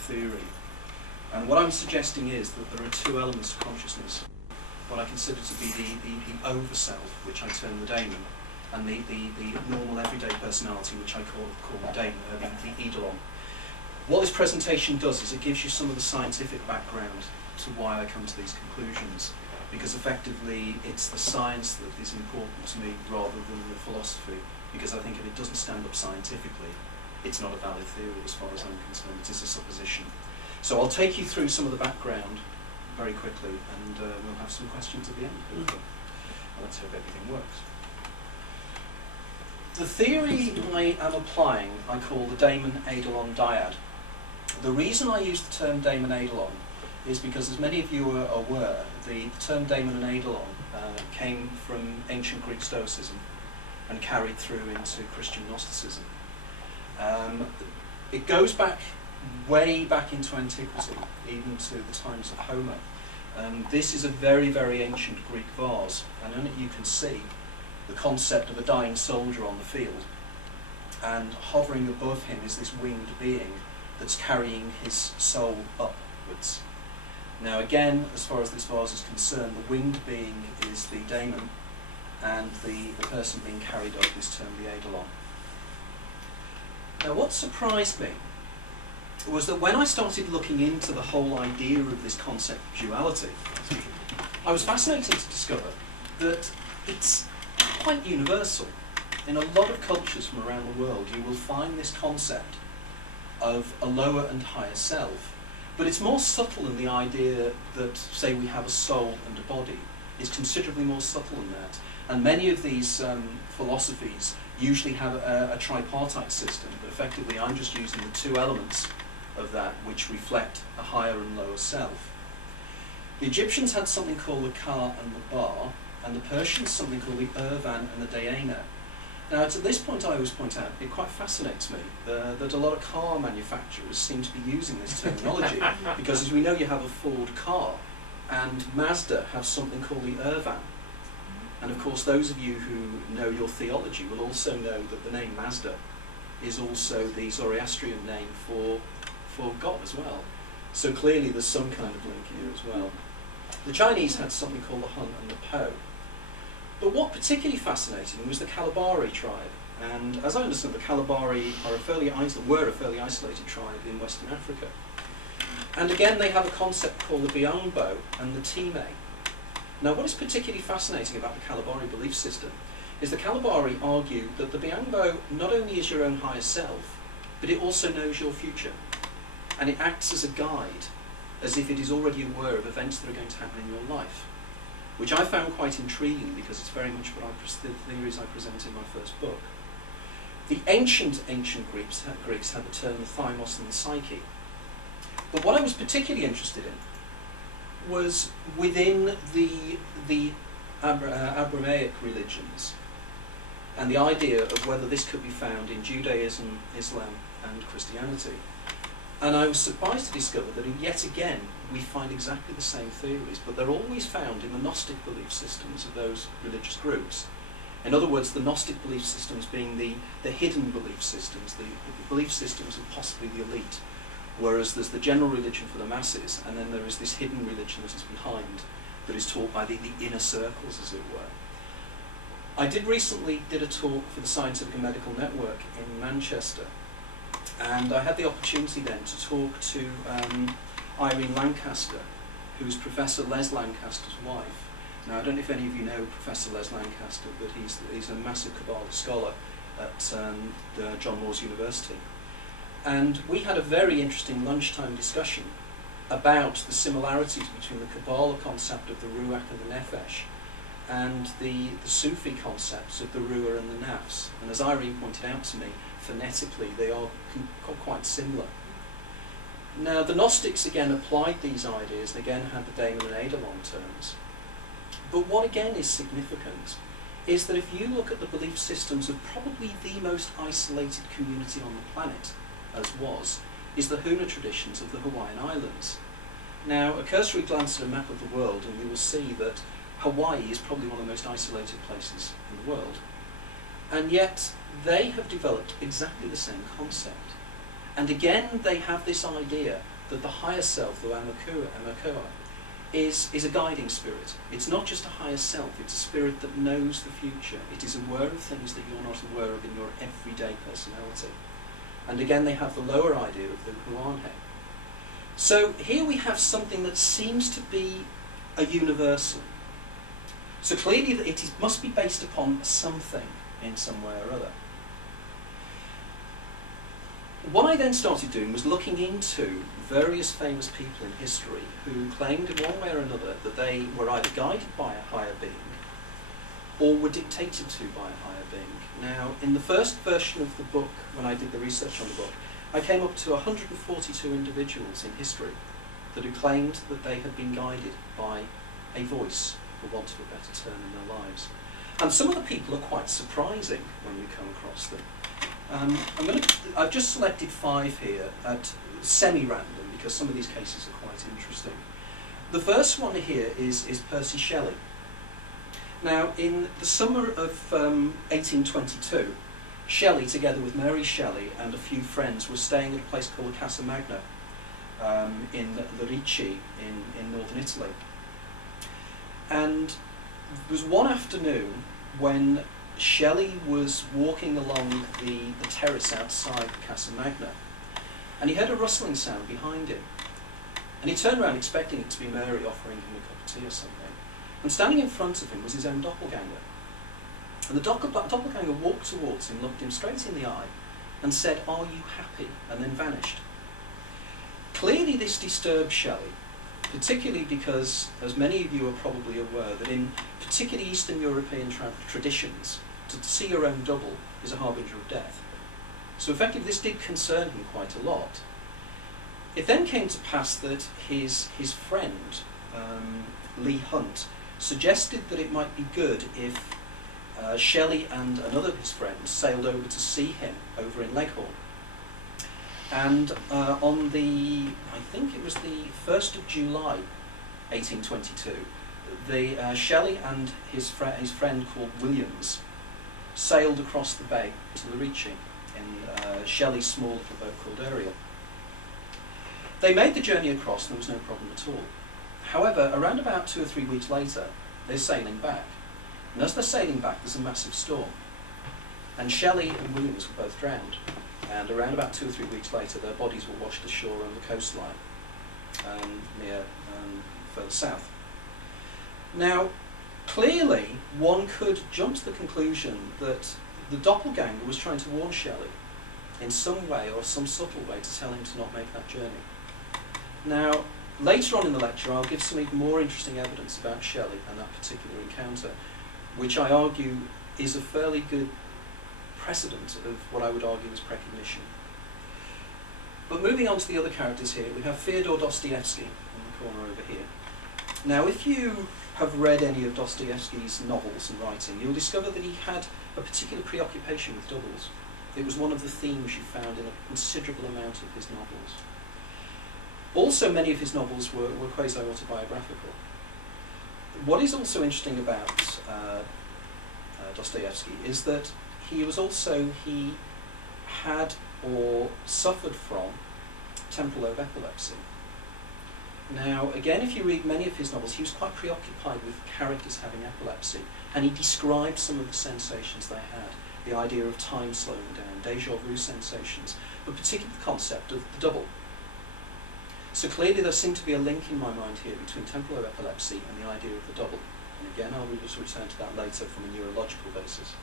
theory. And what I'm suggesting is that there are two elements of consciousness. What I consider to be the over-self, which I term the Daemon, and the normal everyday personality, which I call the Daemon, the Eidolon. What this presentation does is it gives you some of the scientific background to why I come to these conclusions, because effectively it's the science that is important to me rather than the philosophy, because I think if it doesn't stand up scientifically, it's not a valid theory as far as I'm concerned. It is a supposition. So I'll take you through some of the background very quickly, and we'll have some questions at the end, hopefully. And let's hope everything works. The theory I am applying I call the Daemon-Eidolon dyad. The reason I use the term Daemon-Eidolon is because, as many of you are aware, the term Daemon and Eidolon came from ancient Greek Stoicism and carried through into Christian Gnosticism. It goes back, way back into antiquity, even to the times of Homer. This is a very, very ancient Greek vase, and in it you can see the concept of a dying soldier on the field, and hovering above him is this winged being that's carrying his soul upwards. Now again, as far as this vase is concerned, the winged being is the Daemon, and the person being carried up is termed the Eidolon. Now what surprised me was that when I started looking into the whole idea of this concept of duality, I was fascinated to discover that it's quite universal. In a lot of cultures from around the world, you will find this concept of a lower and higher self, but it's more subtle in the idea that, say, we have a soul and a body. It's considerably more subtle than that. And many of these philosophies usually have a tripartite system, but effectively I'm just using the two elements of that which reflect a higher and lower self. The Egyptians had something called the Ka and the Ba, and the Persians something called the Irvan and the Dayana. Now, at this point, I always point out, it quite fascinates me that a lot of car manufacturers seem to be using this terminology, because as we know, you have a Ford car, and Mazda have something called the Irvan. And of course, those of you who know your theology will also know that the name Mazda is also the Zoroastrian name for God as well. So clearly there's some kind of link here as well. The Chinese had something called the Hun and the Po. But what particularly fascinating was the Kalabari tribe. And as I understand, the Kalabari were a fairly isolated tribe in Western Africa. And again, they have a concept called the Biangbo and the Time. Now, what is particularly fascinating about the Kalabari belief system is the Kalabari argue that the Biangbo not only is your own higher self, but it also knows your future. And it acts as a guide, as if it is already aware of events that are going to happen in your life, which I found quite intriguing because it's very much what the theories I present in my first book. The ancient Greeks had the term the thymos and the psyche. But what I was particularly interested in was within the Abrahamic religions, and the idea of whether this could be found in Judaism, Islam and Christianity. And I was surprised to discover that yet again we find exactly the same theories, but they're always found in the Gnostic belief systems of those religious groups. In other words, the Gnostic belief systems being the hidden belief systems, the belief systems of possibly the elite, whereas there's the general religion for the masses, and then there is this hidden religion that is behind, that is taught by the inner circles, as it were. I recently did a talk for the Scientific and Medical Network in Manchester, and I had the opportunity then to talk to Irene Lancaster, who's Professor Les Lancaster's wife. Now, I don't know if any of you know Professor Les Lancaster, but he's a massive Kabbalah scholar at John Moores University. And we had a very interesting lunchtime discussion about the similarities between the Kabbalah concept of the Ruach and the Nefesh and the Sufi concepts of the Ruah and the Nafs. And as Irene pointed out to me, phonetically they are quite similar. Now, the Gnostics again applied these ideas and again had the Daemon and Eidolon terms. But what again is significant is that if you look at the belief systems of probably the most isolated community on the planet, is the Huna traditions of the Hawaiian Islands. Now, a cursory glance at a map of the world and you will see that Hawaii is probably one of the most isolated places in the world. And yet, they have developed exactly the same concept. And again, they have this idea that the higher self, the Amakua, is a guiding spirit. It's not just a higher self, it's a spirit that knows the future. It is aware of things that you're not aware of in your everyday personality. And again, they have the lower idea of the Huanhe. So here we have something that seems to be a universal. So clearly must be based upon something in some way or other. What I then started doing was looking into various famous people in history who claimed in one way or another that they were either guided by a higher being or were dictated to by a higher being. Now, in the first version of the book, when I did the research on the book, I came up to 142 individuals in history that who claimed that they had been guided by a voice, for want of a better term, in their lives. And some of the people are quite surprising when you come across them. I've just selected 5 here at semi-random because some of these cases are quite interesting. The first one here is Percy Shelley. Now, in the summer of 1822, Shelley, together with Mary Shelley and a few friends, were staying at a place called Casa Magna in Lerici in northern Italy. And there was one afternoon when Shelley was walking along the terrace outside the Casa Magna, and he heard a rustling sound behind him. And he turned around expecting it to be Mary offering him a cup of tea or something. And standing in front of him was his own doppelganger. And the doppelganger walked towards him, looked him straight in the eye, and said, "Are you happy?" and then vanished. Clearly this disturbed Shelley, particularly because, as many of you are probably aware, that in particularly Eastern European traditions, to see your own double is a harbinger of death. So effectively this did concern him quite a lot. It then came to pass that his friend, Leigh Hunt, suggested that it might be good if Shelley and another of his friends sailed over to see him over in Leghorn. And on the, I think it was the 1st of July 1822, Shelley and his friend called Williams sailed across the bay to Lerici in Shelley's small little boat called Ariel. They made the journey across and there was no problem at all. However, around about 2 or 3 weeks later, they're sailing back. And as they're sailing back, there's a massive storm. And Shelley and Williams were both drowned. And around about 2 or 3 weeks later, their bodies were washed ashore on the coastline near further south. Now, clearly, one could jump to the conclusion that the doppelganger was trying to warn Shelley in some way or some subtle way to tell him to not make that journey. Now, later on in the lecture, I'll give some even more interesting evidence about Shelley and that particular encounter, which I argue is a fairly good precedent of what I would argue is precognition. But moving on to the other characters here, we have Fyodor Dostoevsky in the corner over here. Now, if you have read any of Dostoevsky's novels and writing, you'll discover that he had a particular preoccupation with doubles. It was one of the themes you found in a considerable amount of his novels. Also, many of his novels were quasi-autobiographical. What is also interesting about Dostoevsky is that he had or suffered from temporal lobe epilepsy. Now, again, if you read many of his novels, he was quite preoccupied with characters having epilepsy, and he described some of the sensations they had, the idea of time slowing down, déjà vu sensations, but particularly the concept of the double. So clearly there seemed to be a link in my mind here between temporal lobe epilepsy and the idea of the double. And again, I'll just return to that later from a neurological basis.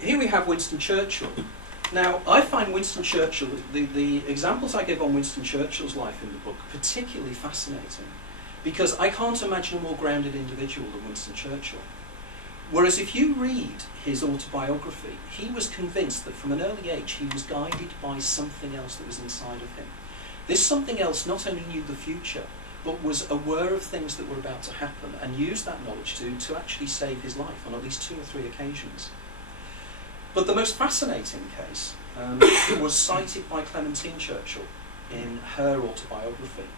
Here we have Winston Churchill. Now, I find Winston Churchill, the examples I give on Winston Churchill's life in the book, particularly fascinating, because I can't imagine a more grounded individual than Winston Churchill. Whereas if you read his autobiography, he was convinced that from an early age he was guided by something else that was inside of him. This something else not only knew the future, but was aware of things that were about to happen and used that knowledge to actually save his life on at least 2 or 3 occasions. But the most fascinating case was cited by Clementine Churchill in her autobiography.